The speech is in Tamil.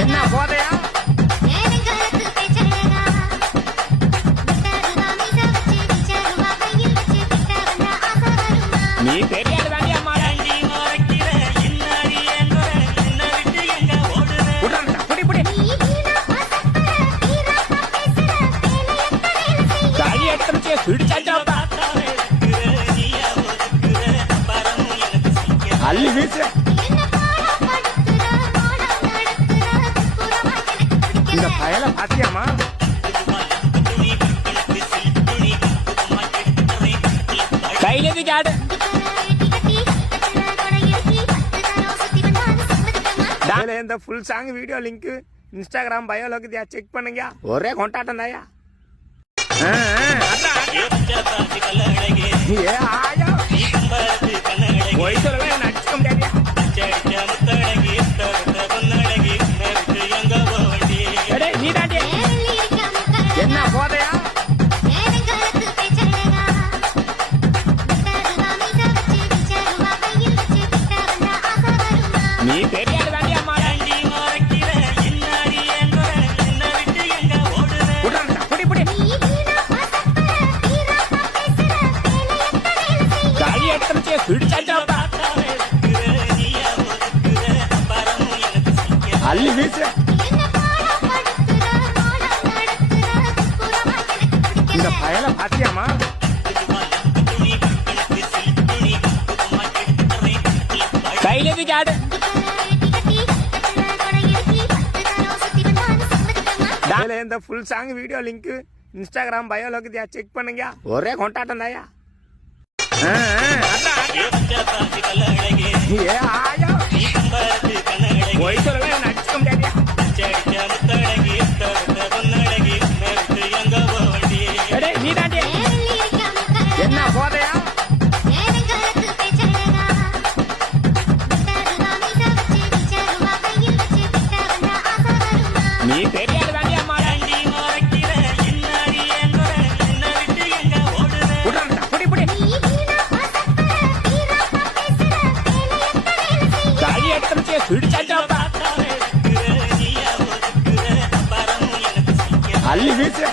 என்ன போதையா நீ தெரியாது தாண்டி அம்மா புடி புடி காலி எடுத்துருச்சு பிடிச்சாச்சாப்பா அள்ளி வீசு இந்த பயல பாத்தியாமா கையில காடு இந்த full song video link Instagram பயோல இருக்குதியா செக் பண்ணுங்க ஒரே கொண்டாட்டம் தாயா போய் சொல்லவே நடிச்சுக்க முடியாதியா நீ தாண்டி என்ன போதையா நீ தெரியாது தாண்டி அம்மா புடி புடி காலி எடுத்துருச்சு பிடிச்சாச்சாப்பா அள்ளி வீசு இந்த பயல பாத்தியாமா கையில காடு இந்த full song video link Instagram பயோல இருக்குதியா செக் பண்ணுங்க ஒரே கொண்டாட்டம் தாயா போய் சொல்லவே நடிச்சுக்க முடியாதியா நீ தாண்டி என்ன போதையா நீ தெரியாது தாண்டி அம்மா புடி புடி காலி எடுத்துருச்சு பிடிச்சாச்சாப்பா அள்ளி வீசு